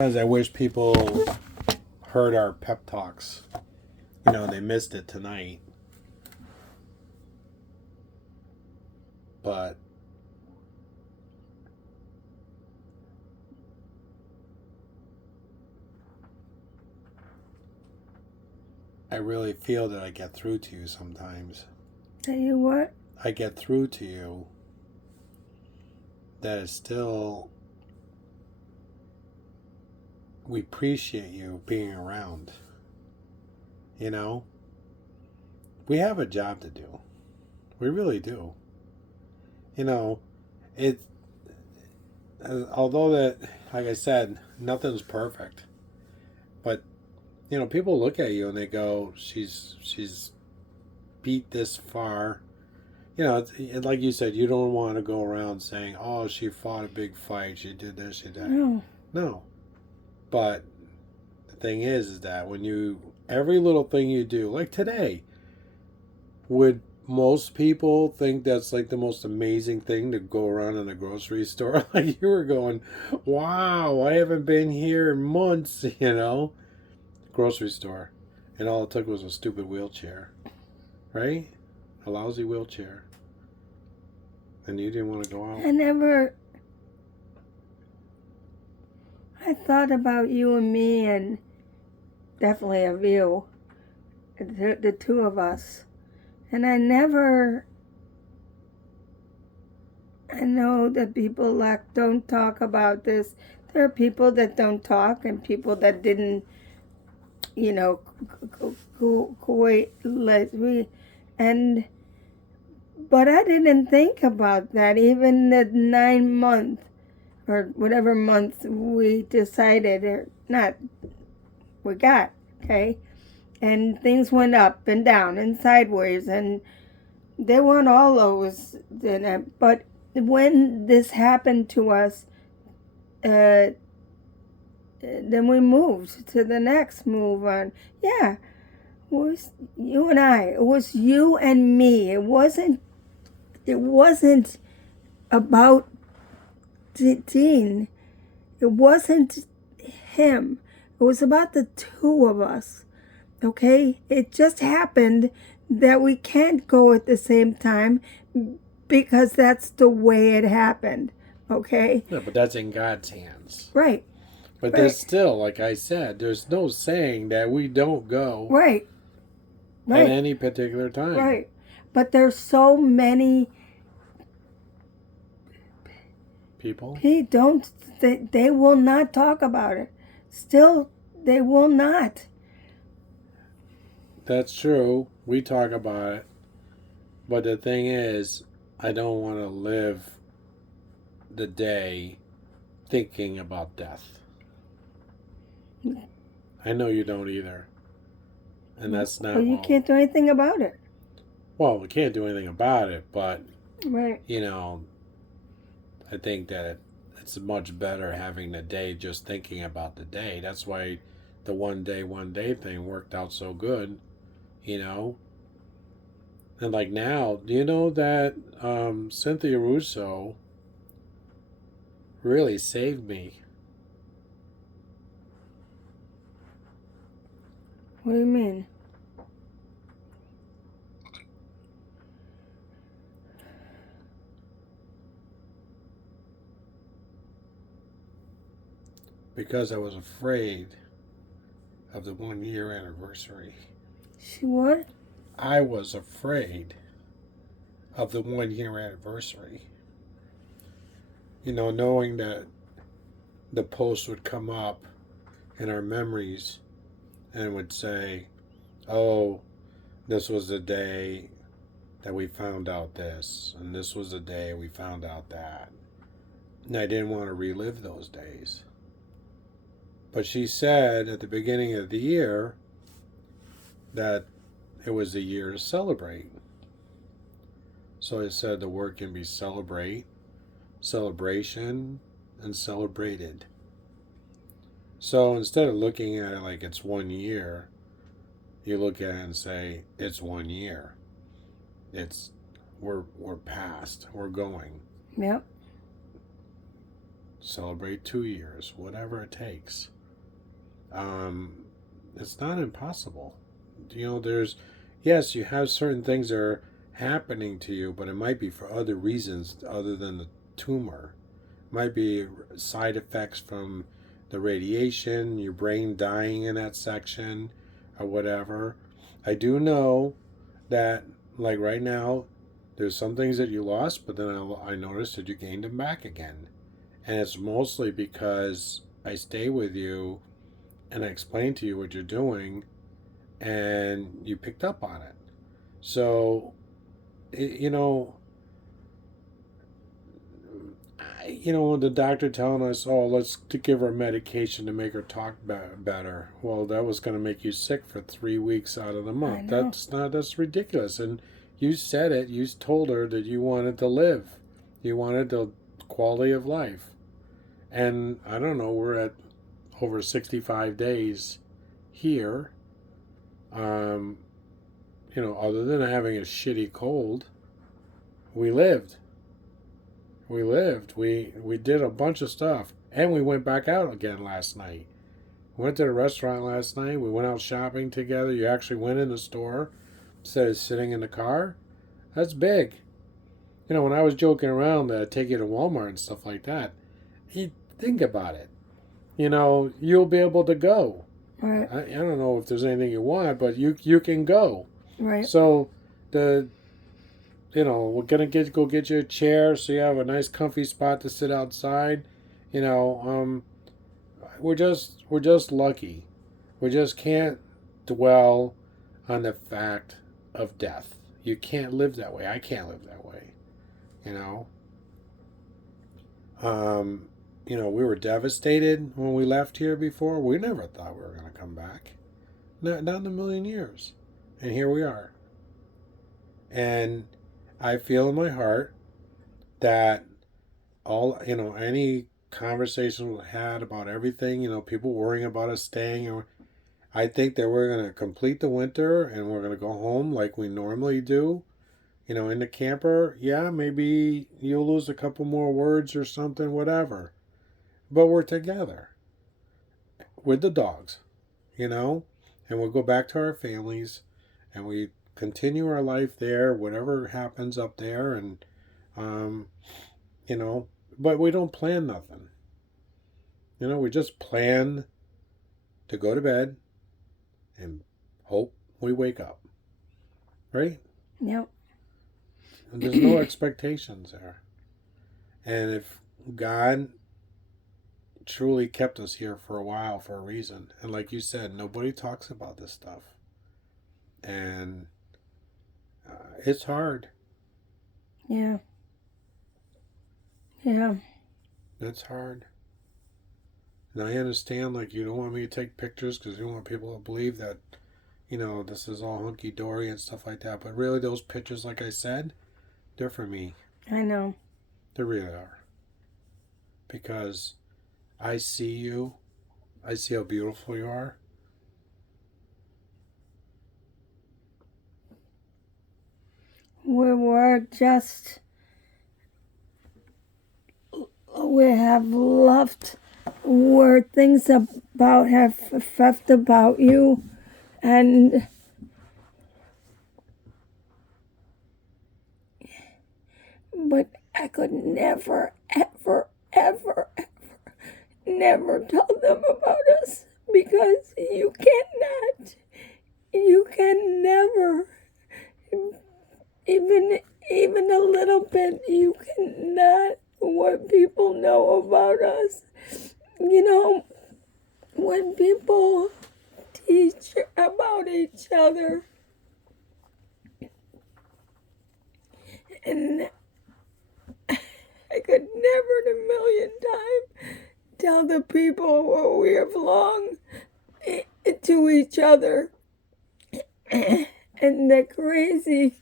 Sometimes I wish people heard our pep talks. They missed it tonight, but I really feel that I get through to you sometimes. Tell you what? I get through to you that it's still, we appreciate you being around. We have a job to do. We really do. It, although that, like I said, nothing's perfect. But, people look at you and they go, she's beat this far. Like you said, you don't want to go around saying, oh, she fought a big fight, she did this, she did that. No. No. But the thing is that every little thing you do, like today, would most people think that's like the most amazing thing to go around in a grocery store? Like you were going, wow, I haven't been here in months, grocery store. And all it took was a stupid wheelchair, right? A lousy wheelchair. And you didn't want to go out. I thought about you and me, and definitely of you, the two of us. And I know that people don't talk about this. There are people that don't talk and people that didn't, but I didn't think about that. Even the 9 month or whatever month we decided, or not, we got, okay? And things went up and down and sideways, and they weren't all those. But when this happened to us, then we moved to the next move on. Yeah, it was you and I. It was you and me. It wasn't about Dean. It wasn't him. It was about the two of us. Okay? It just happened that we can't go at the same time because that's the way it happened. Okay? Yeah, but that's in God's hands. Right. But there's still, like I said, there's no saying that we don't go Right. at any particular time. Right. But there's so many people. They will not talk about it. Still, they will not. That's true. We talk about it. But the thing is, I don't want to live the day thinking about death. I know you don't either. And that's not... Well, you can't do anything about it. Well, we can't do anything about it, but... Right. I think that it's much better having the day just thinking about the day. That's why the one day thing worked out so good, And like now, do you know that Cynthia Russo really saved me? What do you mean? Because I was afraid of the 1 year anniversary. She what? I was afraid of the 1 year anniversary. Knowing that the post would come up in our memories and would say, oh, this was the day that we found out this, and this was the day we found out that. And I didn't want to relive those days. But she said at the beginning of the year that it was the year to celebrate. So I said the word can be celebrate, celebration, and celebrated. So instead of looking at it like it's 1 year, you look at it and say it's 1 year. We're past. We're going. Yep. celebrate 2 years, whatever it takes. It's not impossible. There's, yes, you have certain things that are happening to you, but it might be for other reasons other than the tumor. It might be side effects from the radiation, your brain dying in that section, or whatever. I do know that, like right now, there's some things that you lost, but then I noticed that you gained them back again. And it's mostly because I stay with you and I explain to you what you're doing and you picked up on it. So, you know, the doctor telling us, oh, let's to give her medication to make her talk better. Well, that was going to make you sick for 3 weeks out of the month. That's ridiculous. And you said it. You told her that you wanted to live. You wanted the quality of life. And I don't know, we're at over 65 days here. Other than having a shitty cold, we lived. We did a bunch of stuff. And we went back out again last night. We went to the restaurant last night. We went out shopping together. You actually went in the store instead of sitting in the car. That's big. When I was joking around that I'd take you to Walmart and stuff like that, you think about it. You'll be able to go. Right. I don't know if there's anything you want, but you can go. Right. So we're gonna go get you a chair so you have a nice comfy spot to sit outside. We're just lucky. We just can't dwell on the fact of death. You can't live that way. I can't live that way. We were devastated when we left here before. We never thought we were going to come back. Not in a million years. And here we are. And I feel in my heart that any conversation we had about everything, people worrying about us staying, I think that we're going to complete the winter and we're going to go home like we normally do. In the camper, yeah, maybe you'll lose a couple more words or something, whatever. But we're together with the dogs, and we'll go back to our families and we continue our life there, whatever happens up there. And, but we don't plan nothing. We just plan to go to bed and hope we wake up. Right? Yep. And there's no expectations there. And if God truly kept us here for a while for a reason, and like you said, nobody talks about this stuff, and it's hard. Yeah. It's hard. And I understand, like, you don't want me to take pictures because you don't want people to believe that this is all hunky-dory and stuff like that, but really those pictures, like I said, they're for me. I know. They really are. Because I see you. I see how beautiful you are. We have loved where things have felt about you, and but I could never, ever, ever, ever, never tell them about us because you can never, even a little bit, you cannot what people know about us. When people teach about each other, and I could never in a million times tell the people what we have longed to each other and the crazy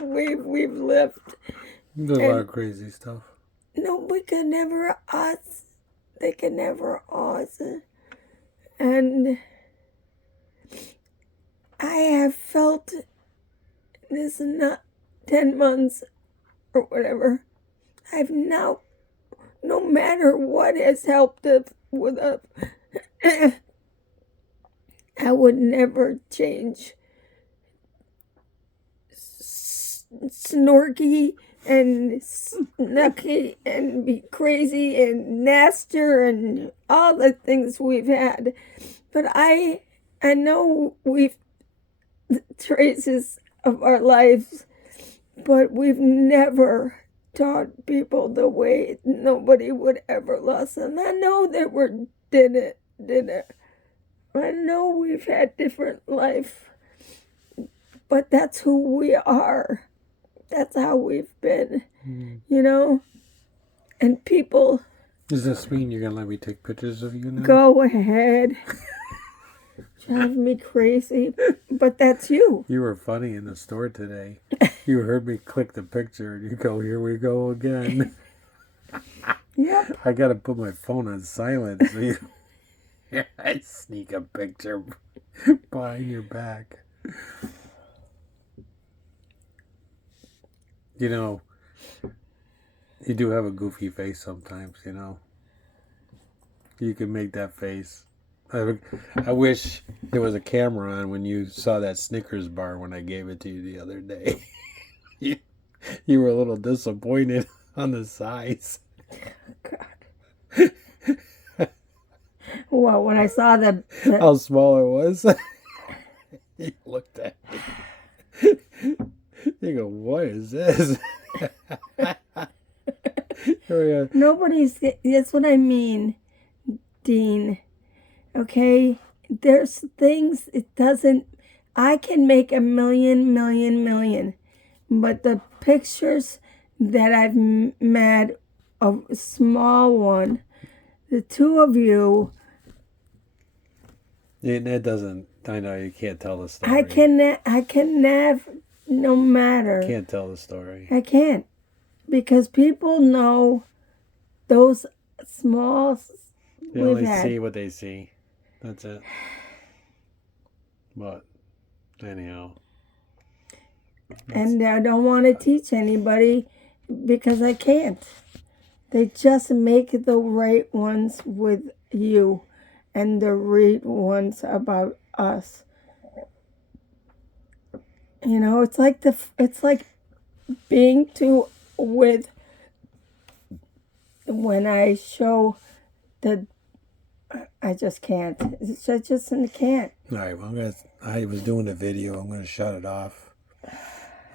way we've lived. There's a lot of crazy stuff. Nobody can never us. They can never us. And I have felt this not 10 months or whatever. I've now no matter what has helped us with us, I would never change Snorky and Snucky and be crazy and nastier and all the things we've had. But I know we've traces of our lives, but we've never taught people the way nobody would ever listen. I know that we did it. I know we've had different life, but that's who we are. That's how we've been, you know? And people... Does this mean you're going to let me take pictures of you now? Go ahead. Drive me crazy. But that's you. You were funny in the store today. You heard me click the picture and you go, here we go again. Yep. I got to put my phone on silent so you... I sneak a picture behind your back. You know, you do have a goofy face sometimes, you know. You can make that face. I wish there was a camera on when you saw that Snickers bar when I gave it to you the other day. You were a little disappointed on the size. God. Well, when I saw the how small it was, you looked at me. You go, what is this? Nobody's... That's what I mean, Dean. Okay? There's things it doesn't... I can make a million, but the pictures that I've made of a small one, the two of you... It doesn't... I know you can't tell the story. I can never... No matter. Can't tell the story. I can't. Because people know those small... They only see what they see. That's it. But, anyhow. And I don't want to teach anybody because I can't. They just make the right ones with you and the right ones about us. You know, it's like being with when I show the... I just can't. I just can't. All right, well, I was doing a video. I'm going to shut it off. I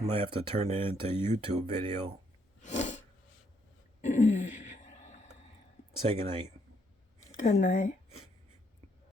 might have to turn it into a YouTube video. Say goodnight. Good night.